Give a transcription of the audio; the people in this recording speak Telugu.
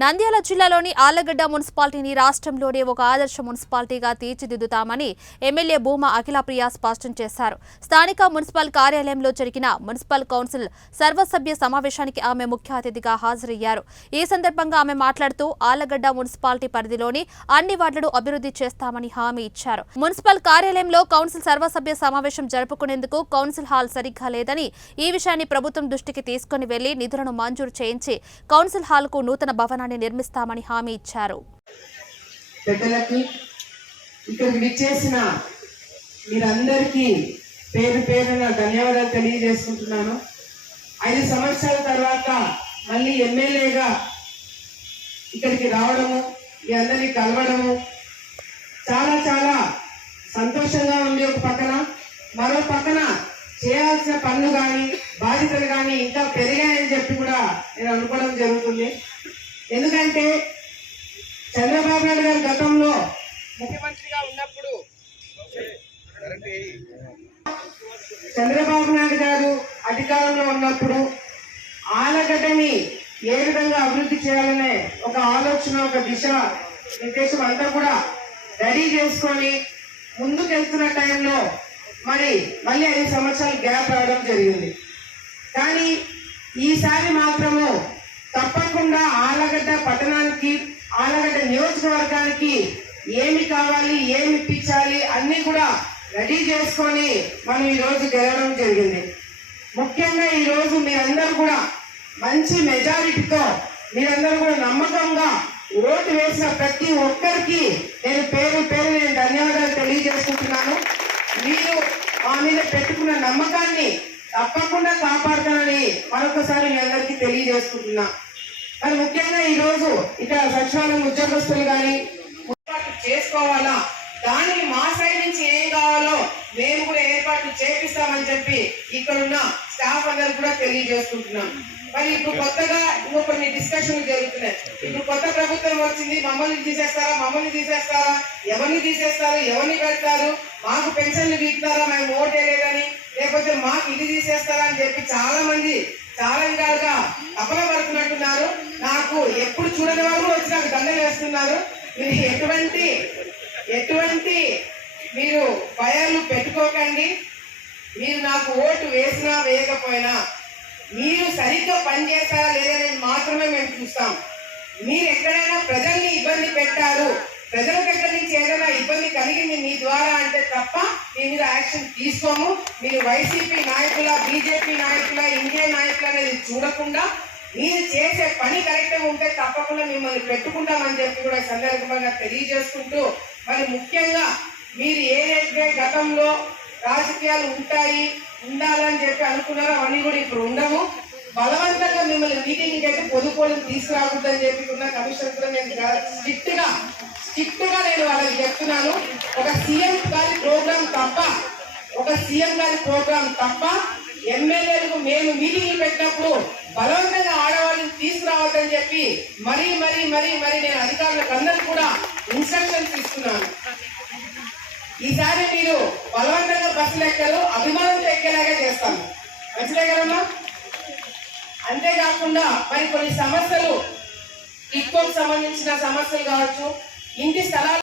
నంద్యాల జిల్లాలోని ఆళ్లగడ్డ మున్సిపాలిటీని రాష్ట్రంలోనే ఒక ఆదర్శ మున్సిపాలిటీగా తీర్చిదిద్దుతామని ఎమ్మెల్యే భూమా అఖిలప్రియ స్పష్టం చేశారు. స్థానిక మున్సిపల్ కార్యాలయంలో జరిగిన మున్సిపల్ కౌన్సిల్ సర్వసభ్య సమావేశానికి ఆమె ముఖ్య అతిథిగా హాజరయ్యారు. ఈ సందర్భంగా ఆమె మాట్లాడుతూ ఆళ్లగడ్డ మున్సిపాలిటీ పరిధిలోని అన్ని వార్డులు అభివృద్ధి చేస్తామని హామీ ఇచ్చారు. మున్సిపల్ కార్యాలయంలో కౌన్సిల్ సర్వసభ్య సమావేశం జరుపుకునేందుకు కౌన్సిల్ హాల్ సరిగ్గా లేదని, ఈ విషయాన్ని ప్రభుత్వం దృష్టికి తీసుకుని వెళ్లి నిధులను మంజూరు చేయించి కౌన్సిల్ హాల్ కు నూతన భవనాన్ని నిర్మిస్తామని హామీ ఇచ్చారు. పెద్దలకి ఇక్కడికి విచ్చేసిన మీరందరికీ పేరు పేరున ధన్యవాదాలు తెలియజేసుకుంటున్నాను. 5 సంవత్సరాల తర్వాత మళ్ళీ ఎమ్మెల్యేగా ఇక్కడికి రావడము, మీ అందరినీ కలవడము చాలా చాలా సంతోషంగా ఉంది. ఒక పక్కన, మరో పక్కన చేయాల్సిన పనులు కానీ బాధ్యతలు కానీ ఇంకా పెరిగాయని చెప్పి కూడా నేను అనుకోవడం జరుగుతుంది. ఎందుకంటే చంద్రబాబు నాయుడు గారు గతంలో ముఖ్యమంత్రిగా ఉన్నప్పుడు చంద్రబాబు నాయుడు గారు అధికారంలో ఉన్నప్పుడు ఆళ్లగడ్డని ఏ విధంగా అభివృద్ధి చేయాలనే ఒక ఆలోచన, ఒక దిశ నిర్దేశం అంతా కూడా రెడీ చేసుకొని ముందుకు వెళ్తున్న టైంలో మళ్ళీ 5 సంవత్సరాలు గ్యాప్ రావడం జరిగింది. కానీ ఈసారి మాత్రము తప్పకుండా ఆళ్లగడ్డ పట్టణానికి, ఆళ్లగడ్డ నియోజకవర్గానికి ఏమి కావాలి, ఏమి ఇప్పించాలి అన్ని కూడా రెడీ చేసుకొని మనం ఈరోజు గెలవడం జరిగింది. ముఖ్యంగా ఈరోజు మీరందరూ కూడా మంచి మెజారిటీతో, మీరందరూ కూడా నమ్మకంగా ఓటు వేసిన ప్రతి ఒక్కరికి నేను పేరు నేను ధన్యవాదాలు తెలియజేసుకుంటున్నాను. మీరు మా మీద పెట్టుకున్న నమ్మకాన్ని తప్పకుండా కాపాడుతానని మరొకసారి మీ అందరికీ తెలియజేసుకుంటున్నా. మరి ముఖ్యంగా ఈరోజు ఇక్కడ సచివాలయం ఉద్యోగస్తులు కానీ ఏర్పాటు చేసుకోవాలా, దానికి మా సైడ్ నుంచి ఏం కావాలో మేము కూడా ఏర్పాట్లు చేపిస్తామని చెప్పి ఇక్కడున్న స్టాఫ్ అందరూ కూడా తెలియజేసుకుంటున్నాం. మరి ఇప్పుడు కొత్తగా ఇంకో కొన్ని డిస్కషన్లు జరుగుతున్నాయి. ఇప్పుడు కొత్త ప్రభుత్వం వచ్చింది, మమ్మల్ని తీసేస్తారా, ఎవరిని తీసేస్తారు, ఎవరిని పెడతారు, మాకు పెన్షన్లు వీక్తారా, మేము ఓటేలేదని, లేకపోతే మాకు ఇది తీసేస్తారా అని చెప్పి చాలా మంది చాలా విధాలుగా తపన పడుతున్నట్టున్నారు. నాకు ఎప్పుడు చూడని వాళ్ళు వచ్చి నాకు దండలు వేస్తున్నారు. మీరు ఎటువంటి మీరు భయాలు పెట్టుకోకండి. మీరు నాకు ఓటు వేసినా వేయకపోయినా మీరు సరిగ్గా పనిచేస్తారా లేదని మాత్రమే మేము చూస్తాం. మీరు ఎక్కడైనా ప్రజల్ని ఇబ్బంది పెట్టారు, ప్రజల దగ్గర నుంచి ఏదైనా ఇబ్బంది కలిగింది మీ ద్వారా అంటే తప్ప మీ మీద యాక్షన్ తీసుకోము. మీరు వైసీపీ నాయకుల, బీజేపీ నాయకుల, ఇండియన్ నాయకుల అనేది చూడకుండా మీరు చేసే పని కరెక్ట్గా ఉంటే తప్పకుండా మిమ్మల్ని పెట్టుకుంటామని చెప్పి కూడా సందర్భంగా తెలియజేసుకుంటూ, మరి ముఖ్యంగా మీరు ఏదైతే గతంలో రాజకీయాలు ఉండాలని చెప్పి అనుకున్నారో అవన్నీ కూడా ఇప్పుడు ఉండవు. బలవంతంగా మిమ్మల్ని మీటింగ్ అయితే పొదుపులను తీసుకురాకూడదని చెప్పి ఉన్న కమిషనర్ కూడా నేను స్ట్రిక్ట్ గా నేను వాళ్ళకి చెప్తున్నాను. ఒక సీఎం గారి ప్రోగ్రాం తప్ప ఎమ్మెల్యేలకు మేము మీటింగ్లు పెట్టినప్పుడు బలవంతంగా ఆడవాళ్ళని తీసుకురావద్దని చెప్పి మరీ నేను అధికారులకు అందరూ కూడా ఇన్స్ట్రక్షన్స్ ఇస్తున్నాను. ఈసారి మీరు బలవంతంగా బస్సులు ఎక్కలు, అభిమానంతో ఎక్కేలాగా చేస్తాను. మంచిదే కదమ్మా. అంతేకాకుండా మరి కొన్ని సమస్యలు, టిక్కోకు సంబంధించిన సమస్యలు కావచ్చు, ఇంటి స్థలాలు